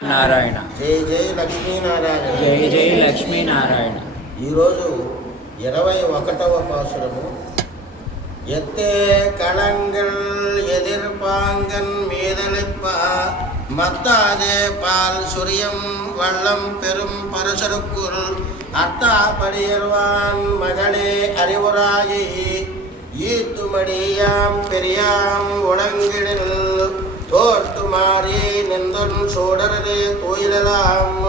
నారాయణ జై జై లక్ష్మీనారాయణ జై జై లక్ష్మీనారాయణ ఈరోజు ఇరవై ఒకటవ పాసురము ఎత్తే కళంగల్ ఎదిర్పాంగన్ మీదలిప్ప மத்தாதே பால் சுரியம் வள்ளம் பெரும் பரசருக்குள் அத்தா படியர்வான் மகளே அறிவுராகி ஈத்துமடியாம் பெரியாம் உணங்கிடில் தோற்று மாறி நின்றன் சோடரதே கோயிலலாம்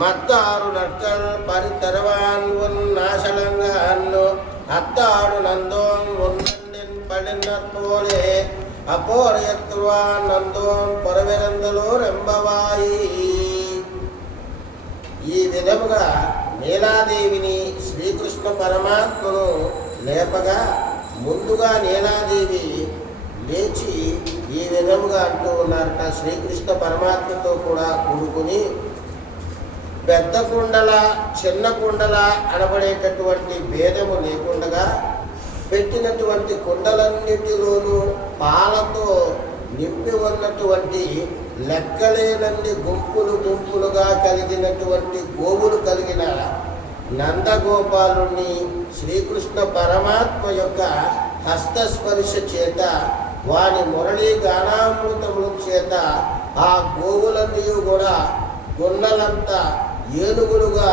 மத்தாறு நற்கள் பரித்தருவான் உன் நாசலங்கான் அத்தாடு நந்தோன் உன்னன் பழினர் போலே அப்போர் எத்துவான் நந்தோன் పొరవెరందలో రెంబవాయి ఈ విధముగా నీలాదేవిని శ్రీకృష్ణ పరమాత్మను లేపగా ముందుగా నీలాదేవి లేచి ఈ విధముగా అంటూ ఉన్నారట శ్రీకృష్ణ పరమాత్మతో కూడా కూడుకుని పెద్ద కుండల చిన్న కుండల అనబడేటటువంటి భేదము లేకుండగా పెట్టినటువంటి కుండలన్నిటిలోనూ పాలతో నింపి ఉన్నటువంటి లెక్కలేనన్ని గుంపులు గుంపులుగా కలిగినటువంటి గోవులు కలిగిన నందగోపాలుణ్ణి శ్రీకృష్ణ పరమాత్మ యొక్క హస్తస్పర్శ చేత వాని మురళీ గానామృతముల చేత ఆ గోవులన్నీ కూడా గుండలంతా ఏనుగులుగా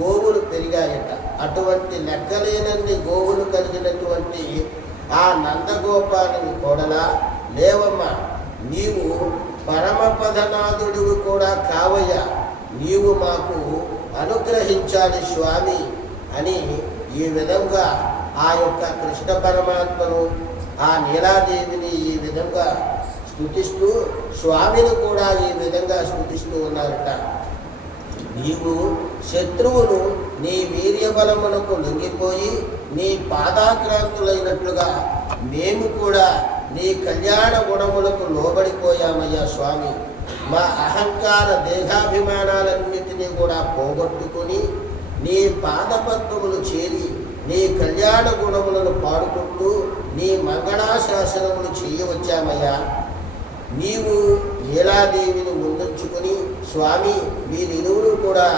గోవులు పెరిగాయట. అటువంటి లెక్కలేనంది గోవులు కలిగినటువంటి ఆ నందగోపాలని కోడల లేవమ్మ నీవు పరమపదనాథుడివి కూడా కావయ్యా. నీవు మాకు అనుగ్రహించాలి స్వామి అని ఈ విధంగా ఆ యొక్క కృష్ణ పరమాత్మను ఆ నీలాదేవి విధంగా స్థుతిస్తూ స్వామిని కూడా ఈ విధంగా స్థుతిస్తూ ఉన్నారట. నీవు శత్రువులు నీ వీర్యబలమునకు లొంగిపోయి నీ పాదాక్రాంతులైనట్లుగా మేము కూడా నీ కళ్యాణ గుణములకు లోబడిపోయామయ్యా స్వామి. మా అహంకార దేహాభిమానాలన్నిటినీ కూడా పోగొట్టుకొని నీ పాదపద్మములు చేరి కళ్యాణ గుణములను పాడుకుంటూ నీ మంగళాశాసనములు చేయవచ్చామయ్యా. నీవు నీలాదేవిని ముందుంచుకుని స్వామి మీరిరువురు కూడా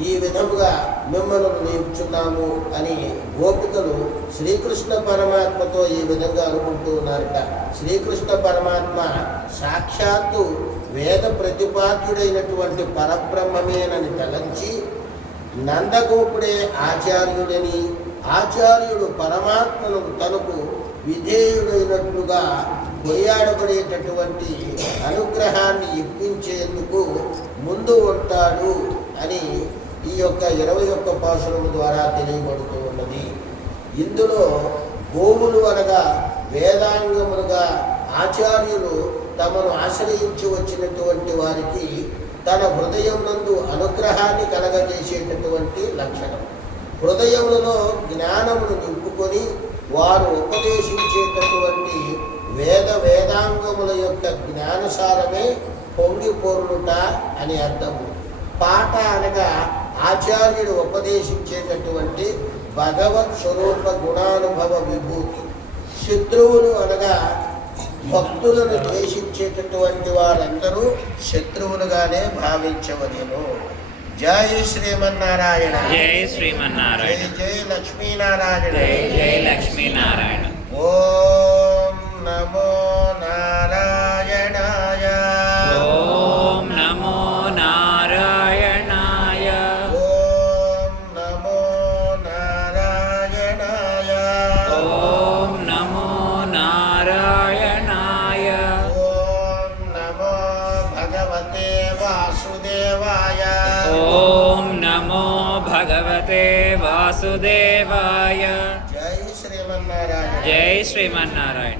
ఈ విధముగా మిమ్మల్ని నిలుపుచున్నాము అని గోపికలు శ్రీకృష్ణ పరమాత్మతో ఈ విధంగా అనుకుంటూ ఉన్నారట. శ్రీకృష్ణ పరమాత్మ సాక్షాత్తు వేద ప్రతిపాద్యుడైనటువంటి పరబ్రహ్మమేనని తలంచి నందగోపుడే ఆచార్యుడని ఆచార్యుడు పరమాత్మను తనకు విధేయుడైనట్లుగా కొయ్యాడబడేటటువంటి అనుగ్రహాన్ని ఇప్పించేందుకు ముందు ఉంటాడు అని ఈ యొక్క ఇరవై ఒక్క పాసురం ద్వారా తెలియబడుతూ ఉన్నది. ఇందులో గోవులు అనగా వేదాంగములుగా ఆచార్యులు తమను ఆశ్రయించి వచ్చినటువంటి వారికి తన హృదయం నందు అనుగ్రహాన్ని కలగజేసేటటువంటి లక్షణం. హృదయములలో జ్ఞానమును నింపుకొని వారు ఉపదేశించేటటువంటి వేద వేదాంగముల యొక్క జ్ఞానసారమే పొంగిపోరులుట అని అర్థము. పాట అనగా ఆచార్యుడు ఉపదేశించేటటువంటి భగవత్ స్వరూప గుణానుభవ విభూతి. శత్రువులు అనగా భక్తులను ద్వేషించేటటువంటి వారందరూ శత్రువులుగానే భావించవలేను. జై శ్రీమన్నారాయణ. జై శ్రీమన్నారాయణ. జై జై లక్ష్మీనారాయణ. జై జై వాసుదేవాయ జై శ్రీమన్నారాయణ జై శ్రీమన్నారాయణ